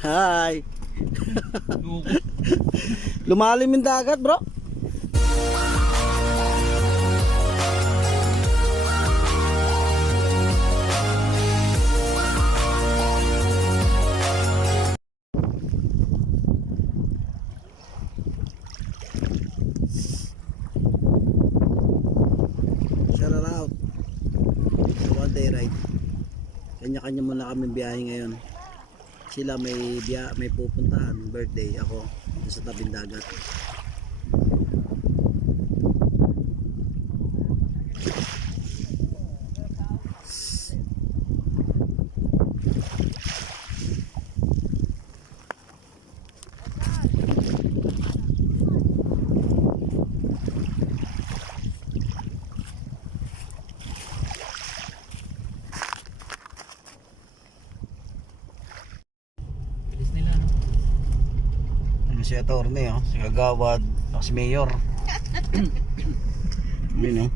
Hi. Lumalim yung dagat, bro. Shout out. One day ride. Kanya-kanya muna kami biyahe ngayon. Sila may pupuntahan, birthday, ako sa tabing dagat. Si attorney, oh, si Kagawad, si Mayor. Yun, oh.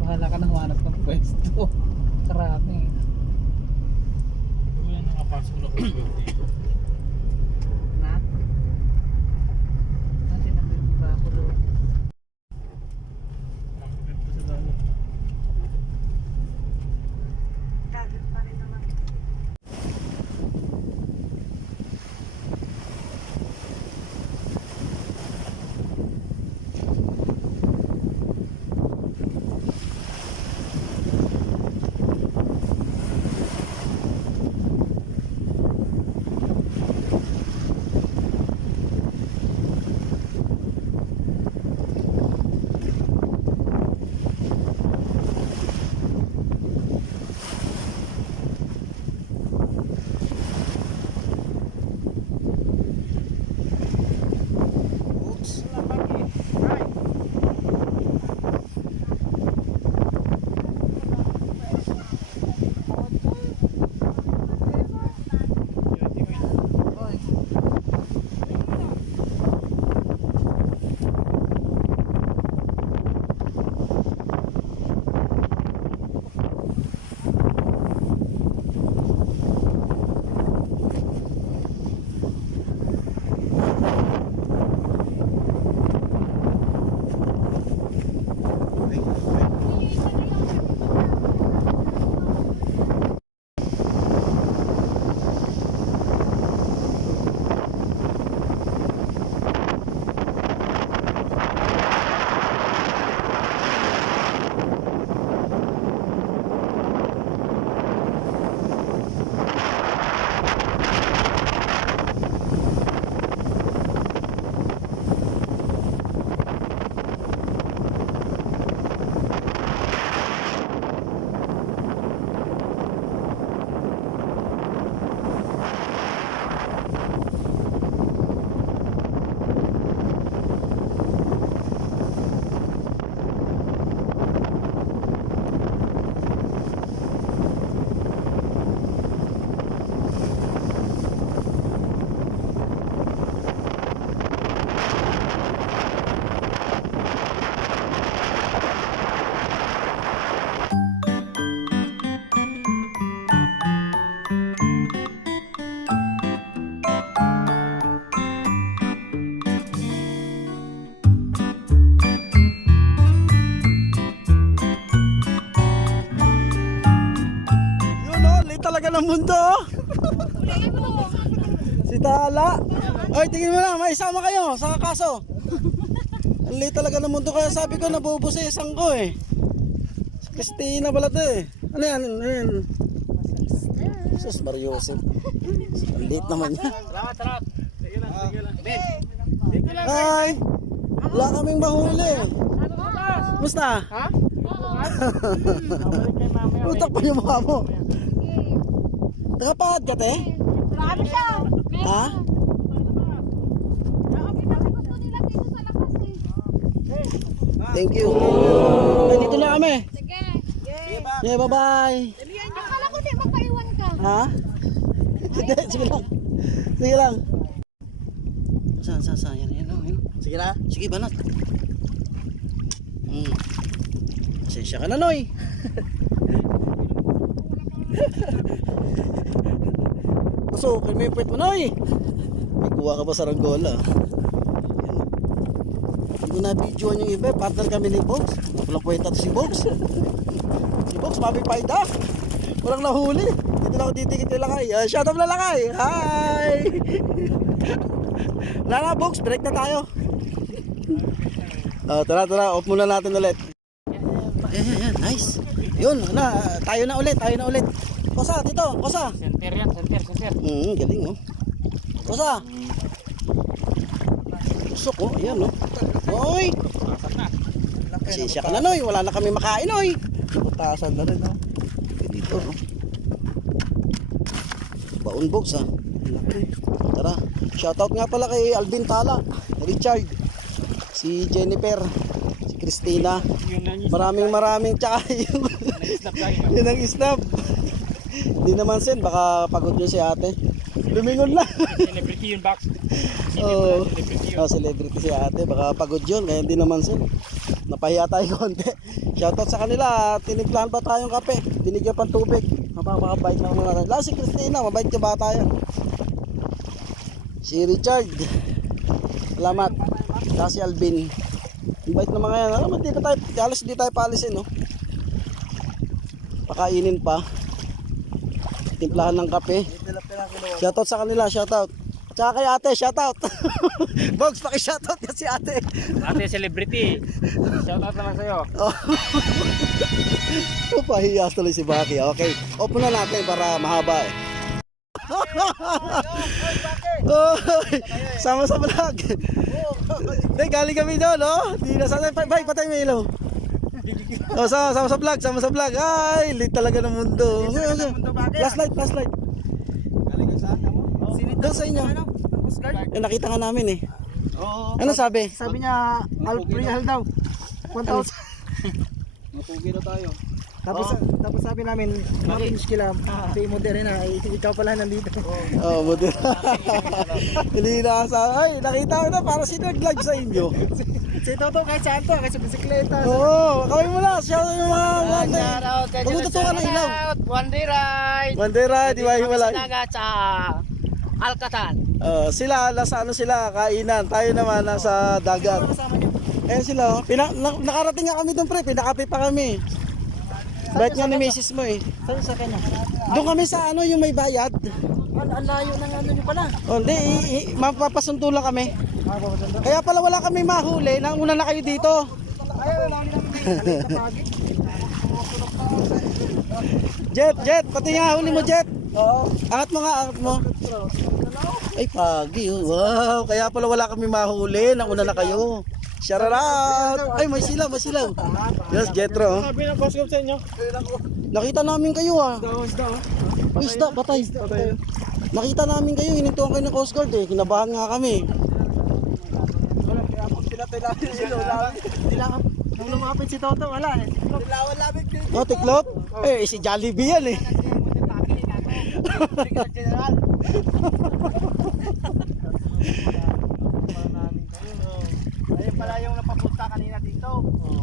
Bahala ka na humanap ng pwesto. Karami. Wala nakapasok na pwesto dito. Na? Natin ang ba ako doon? Nakapit pa sa lalo. Dagat pa rin naman. Talaga ng mundo, oh. Si Tala. Ay, tingin mo na, may isama kayo sa kaso. Ang liit talaga ng mundo, kaya sabi ko nabubusisan ko eh. Si Christina pala to eh. Ano yan? Ano yan? Jesus Mariosep. Ang liit naman niya. Tara. Sige lang, sige lang. Sige lang. Ay! Wala kaming mahuli. Musta? Ha? Babalik kay mamaya. Utak pa yung mukha mo. Nakapahad ka, te? Marami siya. Ha? Gusto nila dito sa labas eh. Thank you. Ay, dito na kami. Sige. Yeah, bye-bye. Akala ko di magpaiwan ka. Ha? Hindi, sige lang. Sige lang. Saan? Yan. Sige na. Sige, banat. Pasensya ka na, Noy. Pusukin mo yung puwet mo, Noy. May kuha ka pa sa ranggola. Hindi ko na-videoan yung iba. Partner kami ni Bogs. Walang kwenta to si Bogs. Si Bogs, mami paida. Walang nahuli. Dito na ako titikit yung lakay. Shout out na lakay. Hi! Wala na, Bogs. Break na tayo. Tara. Off muna natin ulit. Yan. Nice. Yun, tayo na ulit. Kosa, dito. Kosa. Center yan, center. Galing oh. Kosa. Usok oh, ayan oh. Oy. Sisya ka na, Noy. Wala na kami makain, Noy. Taasan na rin, no? Dito oh. Baon Bogs ah. Tara. Shoutout nga pala kay Alvin Tala, Richard, si Jennifer, si Christina. Maraming tsaka yung yun ang snap. Hindi naman sen, baka pagod yun si ate. Lumingon lang. Celebrity yung box. Celebrity si ate, baka pagod yun. Kaya hindi naman sen. Napahiya tayo konti. Shoutout sa kanila, tinimplahan pa tayong kape. Binigyan pang tubig. Mababait lang mga. Lalo si Christina, mabait ka bata yan. Si Richard, salamat. Lalo si Alvin. Mabait na mga yan. Alam, di tayo paalisin, no? Pakainin pa. Timplahan ng kape. Shoutout sa kanila, shoutout. Tsaka kay ate, shoutout. Bogs, paki-shoutout ka si ate. Ate celebrity. Shoutout naman sa'yo. Pahiyas tuloy si Baki. Okay, open na natin para mahaba eh. Sama sa vlog. Hindi, galing kami doon, no? Di na sana. Bye, patay mo ilaw. Sama sa vlog. Ay, lit talaga ng mundo. Flashlight. Galing ka saan mo? Doon sa inyo. Nakita nga namin eh. Ano sabi? Sabi niya, Alfreal daw. 1,000. Mapugi na tayo. Tapos sabi namin, orange kila, di modern na, ikaw pala nandito. Buti. Hindi na sa, ay, nakita ko na para sino nag-live sa inyo. Si Toto kahit saan to, kahit sa bisikleta. Oo, kawin mo na. Shout out yung mga wanda. Shoutout kay Pagmututukan ng ilaw. One day ride. Bandera, di ba hiwalay? Dagat sa Alcatan. Sila, nasa ano sila, kainan. Tayo naman nasa dagat. Eh sila, nakarating nga kami doon pre, pinakape pa kami. Bait nga ni misis mo eh. Saan sa kanya? Doon kami sa ano yung may bayad. Ang layo ng ano nyo pala. Hindi, mapapasunto lang kami. Kaya pala wala kami mahuli, nauna na kayo dito. Ayaw, lang Jet, pati nga huli mo Jet. Oo. Angat mo. Ay, pagi. Wow, kaya pala wala kami mahuli, nauna na kayo. Shoutout! Ay, may silaw. Yes, Jetro. Sabi ng Coast Guard sa inyo. Nakita namin kayo ah. Uy, isda, patay. Nakita namin kayo, hinintuan kayo ng Coast Guard eh. Kinabahan nga kami. Nung lumapit si Toto, wala eh. Dilawan namin dito. Oh, tiklop? Eh, si Jollibee yan eh. Ayun pala yung napapunta kanina dito.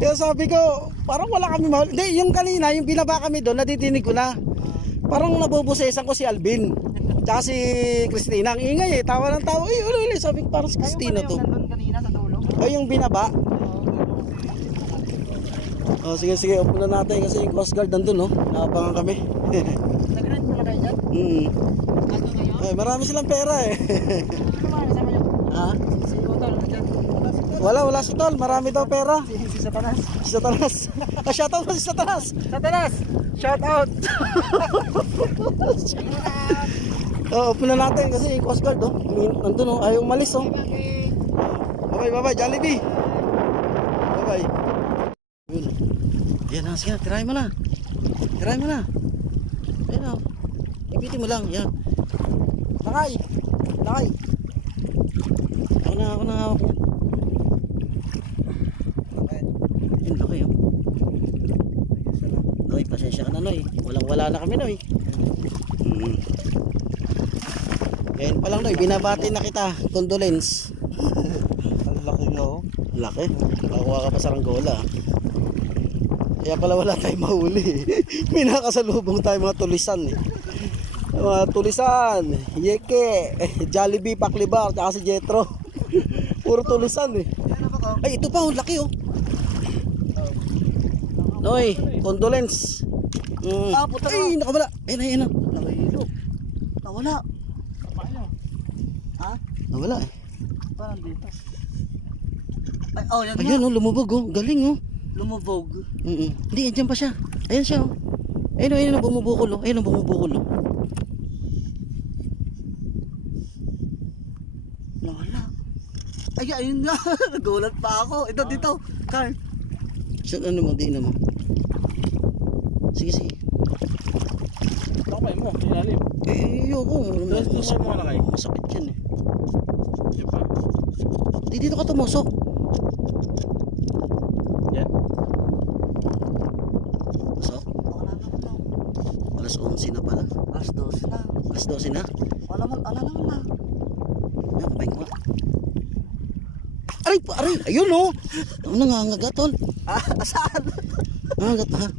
Kaya sabi ko, parang wala kami mahuli. Hindi, yung kanina, yung binaba kami doon, nadidinig ko na. Parang nabubusesan ko si Alvin. Tsaka si Christina. Ang ingay eh, tawa ng tawa. Eh, uli, sabi ko parang si Christina to. Yung kanina sa dulo. Ay, yung binaba. Oh, sige, upo na natin kasi yung Coast Guard nandun, no? Nakabangan kami. Nag-rent mo na kayo dyan? Ay, marami silang pera eh. Ano mga kasama nyo? Ha? Si Otol, nandiyan. Wala si Tol, marami daw pera. Si Satanas. Si Satanas. Shoutout mo si Satanas. Satanas! Shout out! Upo na natin kasi yung Coast Guard, oh. Nandun, oh. Ayaw umalis, oh. Bye-bye, Jollibee. Bye-bye. Yun. Yan na, sige, tirahin mo na. Ayan na. Ipitin mo lang, yan. Lakay. Ako na hawak niya. Yun, laki oh. Noy, pasensya ka na Noy. Wala na kami Noy. Ngayon pa lang Noy, binabati na kita. Condolence. Ang laki nga oh. Laki. Nakuha ka pa sa ranggola. Kaya pala wala tayong mahuli. May nakasalubong tayo mga tulisan eh. Mga tulisan, Yeke, Jollibee, Paklibar, tsaka si Jetro. Puro tulisan eh. Ay, ito pa, ang laki oh. Noy, condolence. Puta ka. Ay, nakawala. Ayun, ayun. Nakahilo. Nawala. Ha? Nawala eh. Parang dito. Ay, oh, yan Ayun oh, lumubog oh. Galing oh. Lumubog. Hindi, andyan pa siya. Ayan siya oh. Ayun oh, ayun oh, bumubukol oh. Ayun oh, bumubukol oh. Nawala. Ay, ayun nga. Nagulat pa ako. Ito, dito. Carl. So, ano mo, diin mo. Sige, sige. Takpay mo, ilalim. Ayoko. Gusto mo malaki? Masakit yan eh. Di ba? Di dito ka tumusok. Yan. Pasok. Wala naman daw. Alas 11 na pala. Alas 12 na. Alas 12 na. Wala naman na. Nakapain ko. Aray pa, aray. Ayun oh. Ang nangangagat tol. Saan? Nangangagat ha.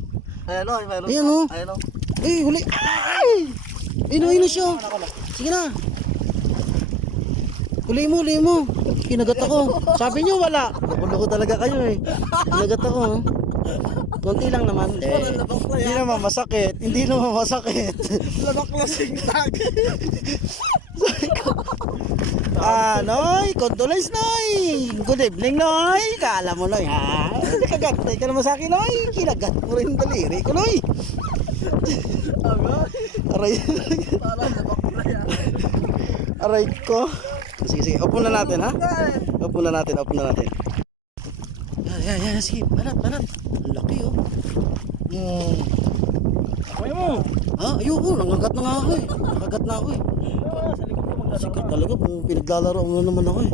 Ayan o, mayroon. Ayan, oh. Ayan o. Ay, huli. Ay! Ayun oh, ayun oh siya. Sige na. Huli mo. Kinagat ako. Sabi niyo wala. Loko talaga kayo eh. Kinagat ako. Oh. Konti lang naman. Hindi naman masakit. Labak lasing tag. Noy, condolence Noy. Good evening Noy. Kala mo Noy ha. Kagat ka naman sa akin Noy. Kinagat mo rin daliri ko Noy. Aray. Parang labak na yan. Aray ko. Sige. Upo na natin ha. Upo na natin. Yan. Sige. Banat. Ang laki oh. Takpay mo. Ayoko. Nangagat na nga ako eh. Nakagat na ako eh. Sa likod ko maglaro. Sikat talaga kung pinaglalaro mo na naman ako eh.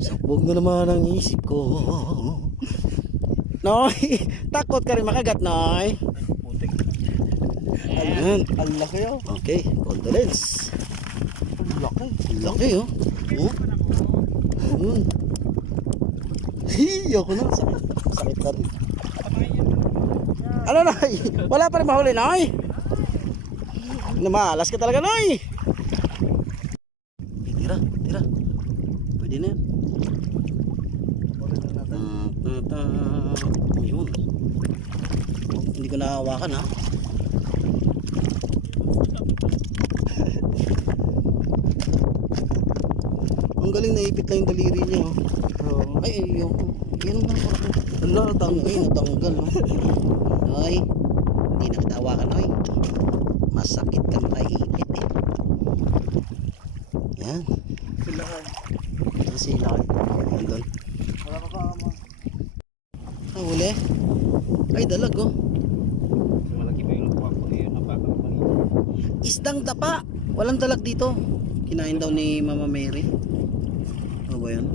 Sabog na naman ang isip ko. Noy, takot ka rin makagat, Noy. Putik. Ayan. Ang laki o. Okay, condolence. Ang laki. Ang laki oh. Ako na. Sakit ka rin. Ano, Noy? Wala pa rin mahuli, Noy. Namalas ka talaga, Noy. Tira. Pwede na yan. Ayun. Hindi ko nahawakan ha. Ang galing naipit lang yung daliri niya oh. Ay ayoko. Yan ang parang natanggal no. Noy, hindi na kita hawakan Noy. Masakit ka makaipit eh. Yan. Sila ka. Sila ka. Andun. Wala pa mo. Huli. Ay dalag oh. Malaki pa yung lupa ko. Yun, napakan ko kanina. Isdang dapa. Walang dalag dito. Kinain daw ni Mama Mary. Ano ba yan?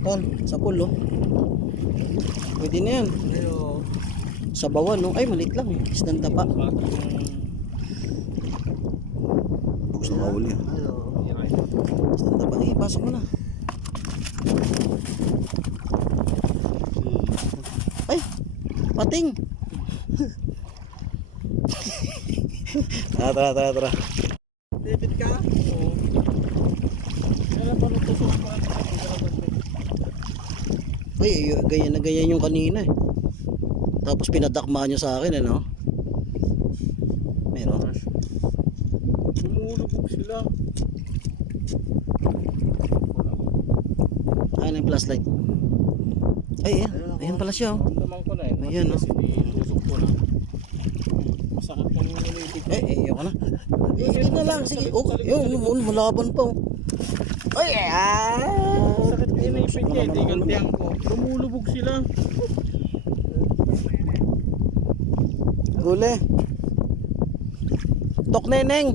Tol, sa pool oh. Pwede na yan. Pero, Sa bawan no. Ay maliit lang eh. Isdang dapa. Gusto na huli ah. Isdang dapa. Eh, pasok mo na. Ay, pating. Tara. David ka? Kaya pa nung tusok pa. Ay, ganyan yung kanina eh. Tapos pinadakmaan nyo sa akin eh, no? Meron. Lumulubog sila. Ayun yung flashlight. Ay, ayan pala siya oh. Naman ko na eh. Ayan, no? Kasi tusok ko na. Masakit pa yung nililig. Ayoko na. Hindi na lang, sige. Oh, yun, malaban pa oh. Ay, Sakit ko yung naipit niya. Hindi gantihan ko. Lumulubog sila. Huli. Tok neneng.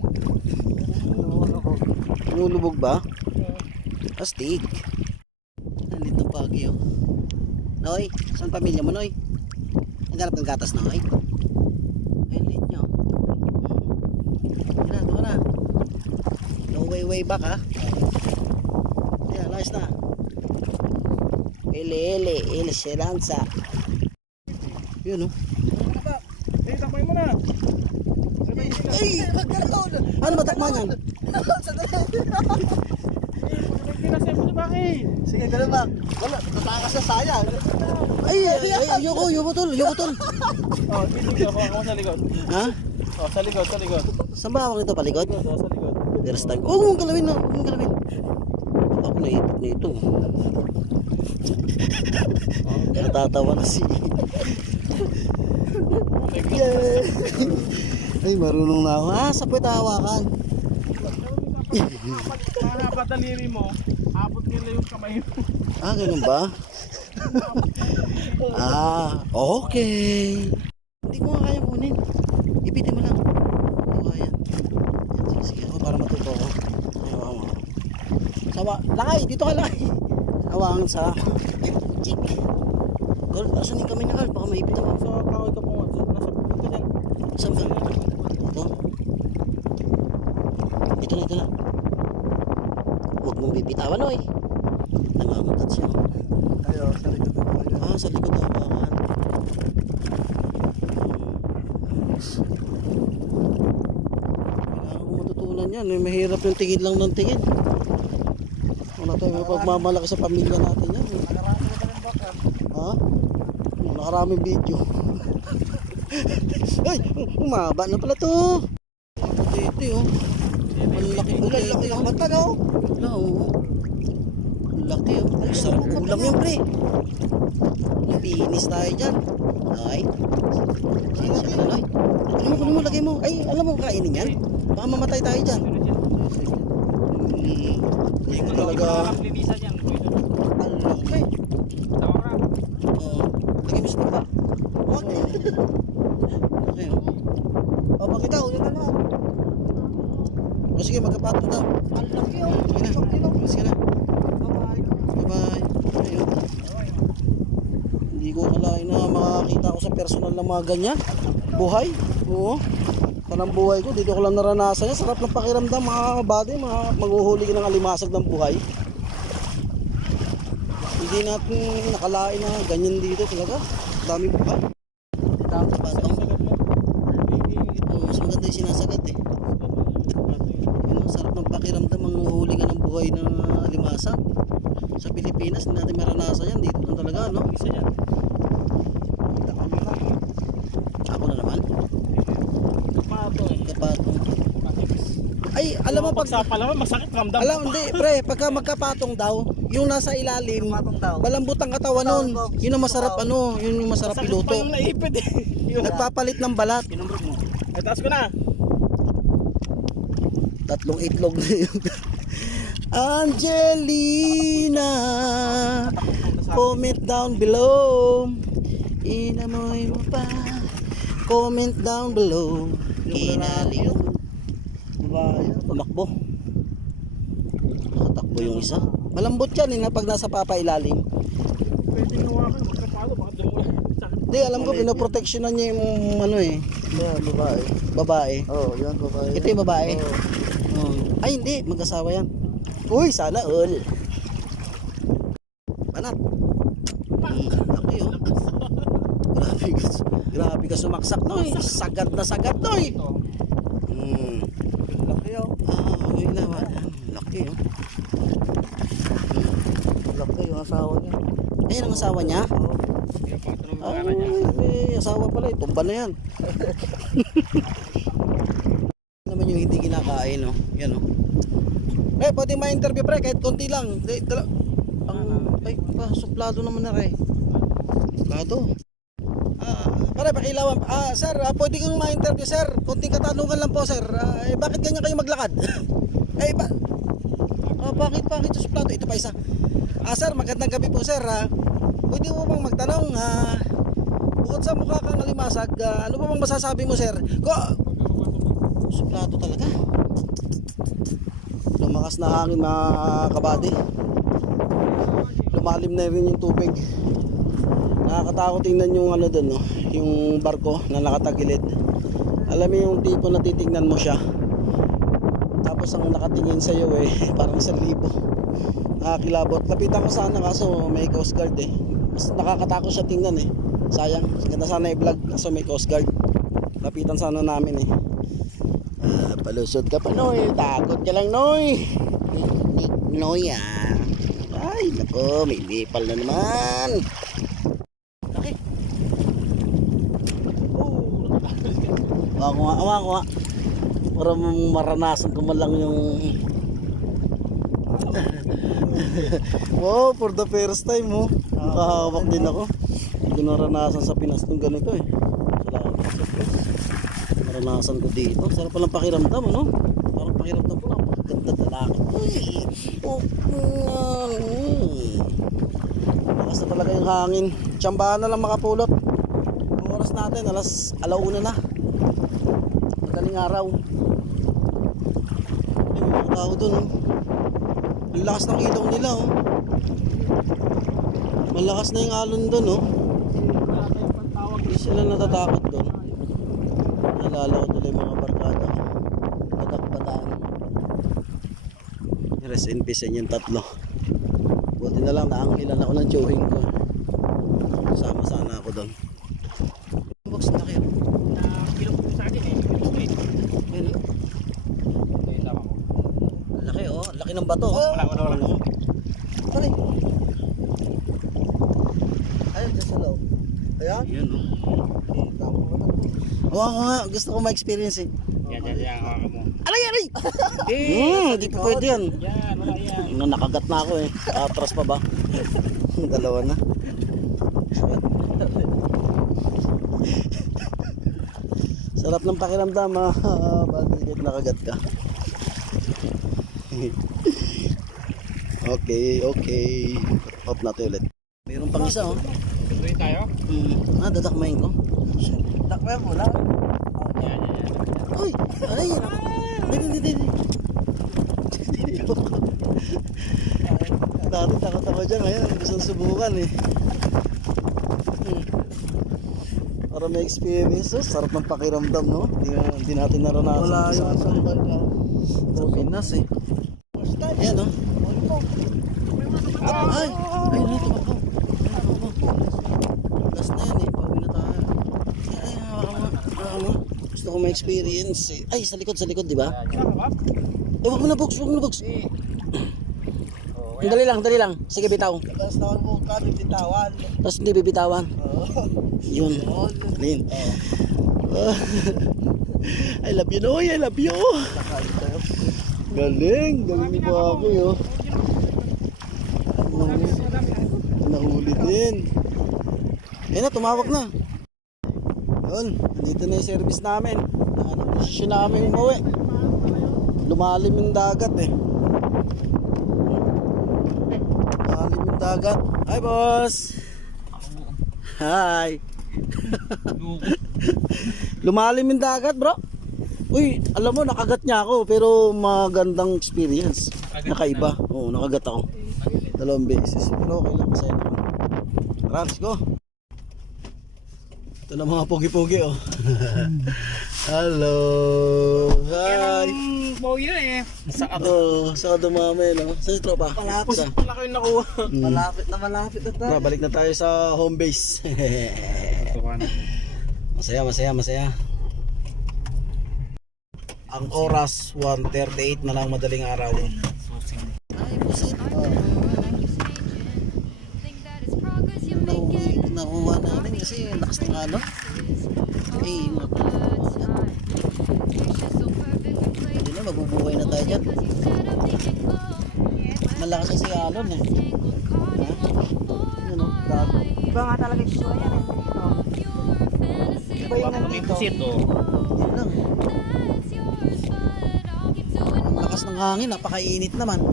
Lumulubog ba? Astig. Nalit ng pagi oh. Noy, saan pamilya mo Noy? Naghanap ng gatas Noy? Ay, lit nyo. Doon na. No way back ha. Ayan, nice na. Ele, Selanza. Yun oh. Eh, takpay mo na. Ay! Magkaraon! Ano ba takma niyan? Kinasay mo na bakit? Sige, ganun ba? Wala, tatakas na sayang. Ayoko tol. Oh, titig ako sa likod. Ha? Oh, sa likod. Saan ba ako nito palikod? Oh, sa likod. First time. Oh, huwag galawin na. Huwag galawin. Ako naipit na ito. Natatawa na si... Ay, marunong na ako. Ah, sa puwet hawakan. Para pataliri mo, abot nila yung kamay mo. Ah, ganun ba? Okay. Hindi ko nga kaya kunin. Ipitin mo lang. Hindi ko kaya. Yan, sige. Ako para matuto ako. Ayaw mo. Sawa. Lakay, dito ka lakay. Hawakan sa... Chick. Carl, asan yung kamay na Carl? Baka maipit ako. Sa kaway ka po nga. Nasa puto ka dyan. Saan ka? Ito. Ito na. Huwag mong bibitawan, oy. Nangangagat siya. Ayo, sa likod na tayo. Ah, sa likod na hawakan. Kailangan ko matutunan yan. Eh, mahirap yung tingin lang ng tingin. Wala tayo pagmamalaki sa pamilya natin yan. Eh. Nakarami na ng baka. Ha? Nakaraming video. Ay, umaba na pala to. Titi oh. Malaki po Laki ang matag oh. Wala oh. Laki oh. Ay, sarap ulam yan pre. Napinis tayo dyan. Ay. Sinsya ka na Loy. Kunin mo, lagay mo. Ay, alam mo kainin yan? Baka mamatay tayo dyan. Hindi ko talaga. Linisan yan. Ang laki. Tawa ka. Oh, lagay mo sa taba. Huwag eh. Okay oh. O, pakita ko, yun na lang. O sige, magkapatong daw. Ang laki oh. Sige na. Sige na. Bye-bye. Bye-bye. Ayun. Hindi ko akalain na makakita ko sa personal na mga ganyan. Buhay. Oo. Parang buhay ko. Dito ko lang naranasan yan. Sarap ng pakiramdam mga body. Maghuhuli ka ng alimasag ng buhay. Hindi natin nakalain na ganyan dito talaga. Dami buhay. Dami patong. Mas maganda yung sinasagat eh. Yun, sarap ng pakiramdam maghuhuli ka ng buhay ng alimasag. Sa Pilipinas, hindi natin maranasan yan. Dito lang talaga, no? Isa dyan. Ako na naman. Pato eh. Kapatong. Ay, alam mo pag... Pagsapa naman, masakit ramdam. Alam, hindi, pre. Pagka magkapatong daw, yung nasa ilalim, Patong tao. malambot ang katawan nun. Yun ang masarap, ano, yun yung masarap Masakit piluto. pa yung naipit eh. Yun. Nagpapalit ng balat. Pinumbrog mo. Ay, taas ko na. Tatlong itlog na yun. Angelina, comment down below. Inamoy mo pa. Comment down below. Kinaliw. Babae. Tumakbo. Nakatakbo yung isa. Malambot yan pag nasa papailalim. Pwede hawakan. Magkapalo. Baka dumulan. Sakit. Hindi, alam ko pinoproteksyonan niya yung ano eh. Yan, babae. Babae. Oh, yan, babae. Ito yung babae. Oh. Ay hindi, mag-asawa yan. Uy, sana all. Banat. Laki oh. Grabe ka sumaksak Noy. Sagad na sagad Noy. Laki oh. Yun naman. Laki oh. Laki yung asawa niya. Ayan ang asawa niya. Pinapato ng mga niya. Ay, asawa pala. Tumba na yan. Naman yung hindi kinakain no. Yan oh. Pwede ma-interview pre kahit konti lang. Ay, suplado naman na re. Suplado. Pare, pakilawan. Sir, pwede kong ma-interview sir. Konting katanungan lang po sir. Bakit ganyan kayo maglakad? Bakit suplado? Ito pa isa. Sir, magandang gabi po sir. Pwede mo bang magtanong? Bukod sa mukha kang alimasag, ano pa bang masasabi mo sir? Suplado talaga. Lumakas na hangin mga kabady. Lumalim na rin yung tubig. Nakakatakot tingnan yung ano dun, no? Yung barko na nakatagilid. Alam mo yung tipo na titingnan mo siya. Tapos ang nakatingin sa iyo parang 1,000. Nakakilabot. Lapitan ko sana kaso may Coast Guard eh. Mas nakakatakot siya tingnan eh. Sayang, ganda sana i-vlog kaso may Coast Guard. Lapitan sana namin eh. Palusot ka pa Noy, takot ka lang Noy. Noy ah. Ay nako, may bipal na naman. Laki. Ako nga. Para maranasan ko man lang yung wow, for the first time mo. Nakahawak din ako. Hindi naranasan sa Pinas ng ganito eh. Salamat sa Pinas. Naranasan ko dito. Sarap palang pakiramdam, ano? Parang pakiramdam ko lang. Ganda lalaki. Lakas na talaga yung hangin. Tsambahan na lang makapulot. Ang oras natin, alauna na. Madaling araw. Ay, may mga tao dun, oh. Ang lakas ng ilaw nila, oh. Malakas na yung alon dun, oh. Hindi sila natatakot dun. Nalala ko tuloy mga barkada ko. Nadakbataan. Rest in peace yung tatlo. Buti na lang naangkilan ako ng tsuhing ko. Sama sana ako dun. Box na kayo. Kilong po sa akin eh. Yan, oh. Laki, oh. Laki ng bato. Wala. Pare. Ayun, dyan sa loob. Ayan? Ayan, oh. Oo, ako nga. Gusto ko ma-experience eh. Yan, hawakan mo. Aray! Hindi pa pwede yan. Yan, wala yan. Nakagat na ako eh. Atras pa ba? Dalawa na. Sarap ng pakiramdam ha. Bakit nakagat ka? Okay. Off natin ulit. Mayroon pang isa oh. Tuloy tayo? Dadakmayin ko. Takpan mo lang. Yan. Uy! Aray! Hindi. Dati takot ako dyan. Ngayon, gusto subukan eh. Para may experience. Oh, sarap ng pakiramdam, no? Hindi natin naranasan. Wala yung sambal na. Sa Pinas eh. Ayan, no? Ay! Ay, tumakbo. Last na yan eh. Pauwi na tayo. Ay, hawakan mo. Gusto ko may experience eh. Ay, sa likod, di ba? Wag mo na box. Dali lang. Sige, bitaw. Tapos naman mo ka, bibitawan. Tapos hindi bibitawan. Yun. Alin? I love you, Noy. I love you. Galing ni Bako, yo. Nahuli din. Ayun na, tumawag na. Yun, dito na yung service namin. Desisyon namin umuwi. Lumalim yung dagat eh. Lumalim yung dagat. Hi boss. Hi. Lumalim yung dagat bro. Uy, alam mo nakagat niya ako pero magandang experience. Nakaiba. Oo, nakagat ako. 2 beses. Pero okay lang, masaya naman. Tara, let's go. Ito na mga pogi-pogi oh. Hello. Hi. Pogi na eh. Saka dumami no. Sa tropa. Malapit. Isa. Wala kayong nakuha. Malapit na tayo. Tara, balik na tayo sa home base. Masaya. Ang oras 1:38 na lang madaling araw. Ay, pusit. Nakuha namin kasi lakas ng alon. Ay, hindi na, mabubuhay na tayo dyan. Malakas kasi alon eh. Ano, dago. Iba nga talaga yung suwa yan. Iba yung nandito. Pusit oh. Yun lang. Ang lakas ng hangin, napakainit naman.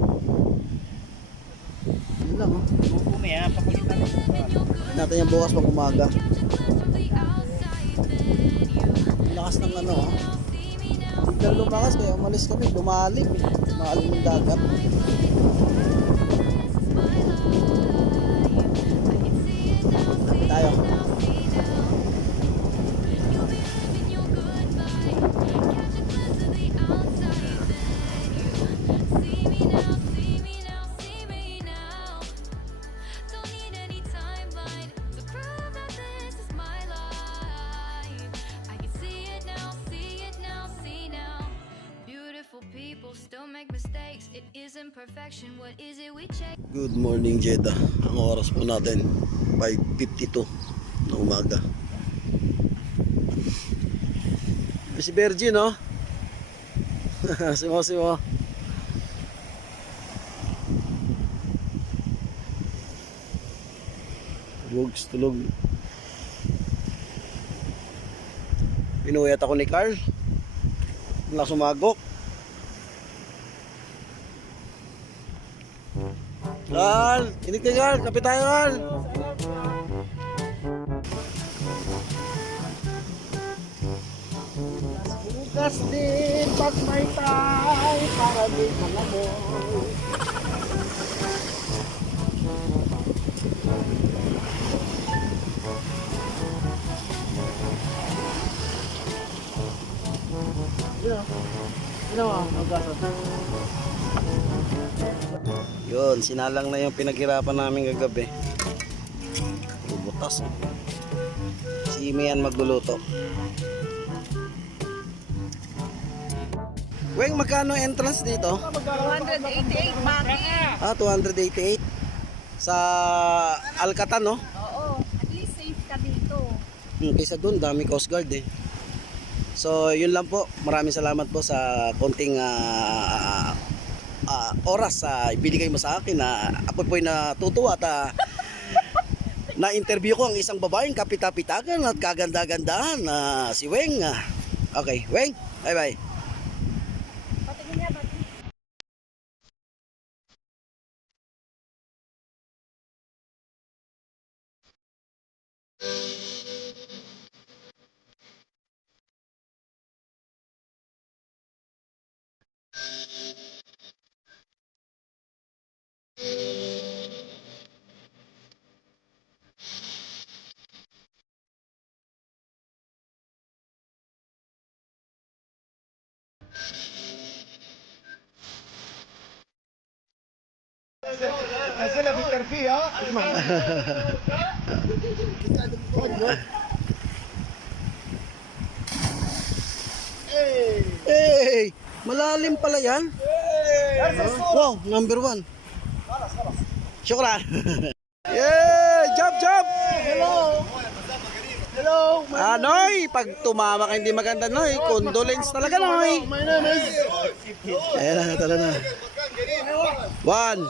Yun lang oh. Bumi ah, pakulit natin. Natin yung bukas pag umaga. Ang lakas ng ano oh. Biglang lumakas kaya umalis kami, lumalim yung dagat. Tabi tayo. chasing perfection, what is it we chase? Good morning, Jeddah. Ang oras po natin 5:52 na umaga. Si Virgin, no? Simo. Tulog. Pinuyat ako ni Carl. Wala sumagok. Carl! Inig ka, Carl! Kapit tayo, Carl! Bukas din pag may tayo para di malamoy. Yun, sinalang na yung pinaghirapan namin kagabi. Butas. Si Mayan magluluto. Weng, magkano entrance dito? 288, Maki. 288. Sa Alcatan, no? Oo, at least safe ka dito. Kaysa doon, dami Coast Guard eh. So, yun lang po. Maraming salamat po sa konting oras ibinigay mo sa akin na ako po'y natutuwa at na-interview ko ang isang babaeng kapitapitagan at kaganda-gandahan na si Weng. Okay, Weng, bye-bye. Patingin niya, ba't? Sila Victor P, ha? Hey, malalim pala yan. Wow, number 1. Syukran. Yeah, jump. Hello! Noy, pag tumama ka hindi maganda, Noy. Condolence talaga, Noy. My name is... Ayan na, tara na. 1,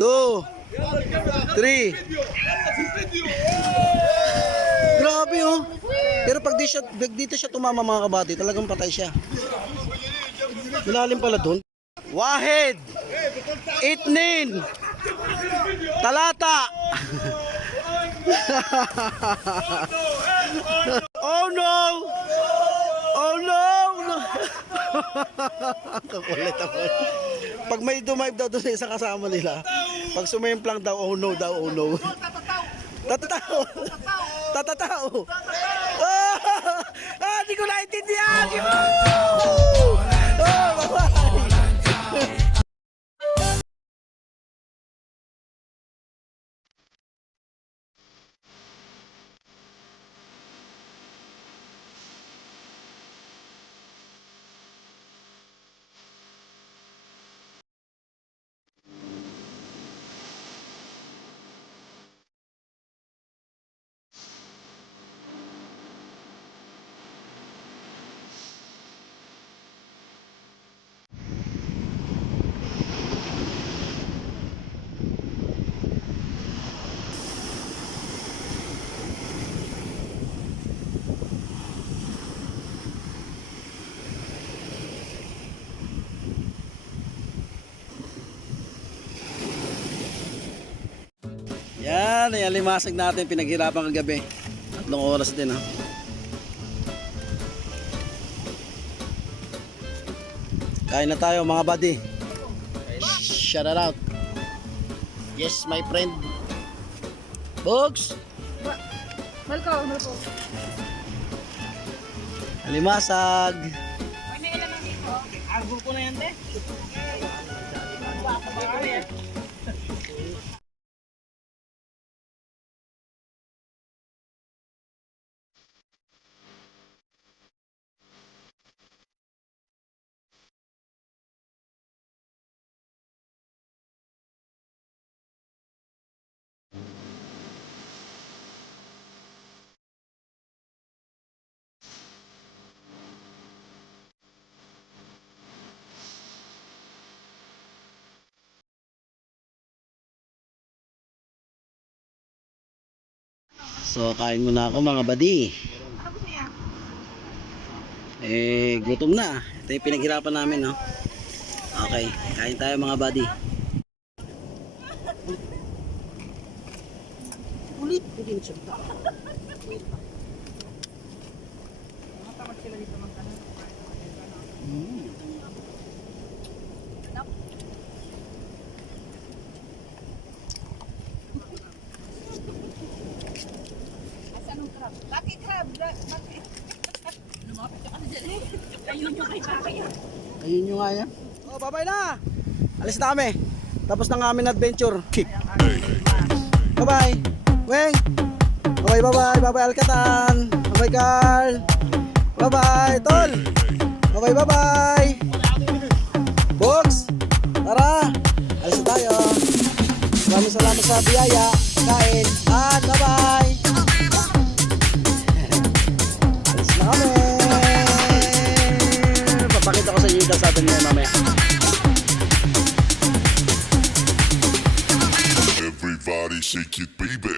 2, 3. Grabe, oh. Pero pag dito siya tumama, mga kabady, talagang patay siya. Malalim pala dun. Wahid, Itnin, Talata. Oh no! Oh no! Kakulit ako. Pag may dumive daw doon sa isang kasama nila, pag sumimplang daw, oh no daw, oh no. Tatataw! Tatataw! Di ko naintindihan! Bye-bye! Yan, yung limasag natin pinaghirapan kagabi. 3 oras din, ha. Kain na tayo, mga buddy. Shout it out. Yes, my friend. Bugs. Malko. Limasag. Argo ko na yan, te. So kain muna ako mga buddy. Gutom na. Ito yung pinaghirapan namin, no? Okay, kain tayo mga buddy. Ulit, hindi siya. Bakit crab? Bakit? Lumapit ka kasi dyan eh. Ayun yung kay Bakaya. Ayun yung nga yan. Oh, bye-bye na! Alis na kami. Tapos na nga aming adventure. Kick. Bye-bye. Weng! Bye-bye, bye-bye. Bye-bye, Alcatan. Bye-bye, Carl. Bye-bye, Tol. Bye-bye, bye-bye. Box! Tara! Alis na tayo. Maraming salamat sa biyaya. Kain. At bye-bye. Alis na kami. Papakita ko sa inyo yung kalsada niya mamaya. Everybody shake it, baby.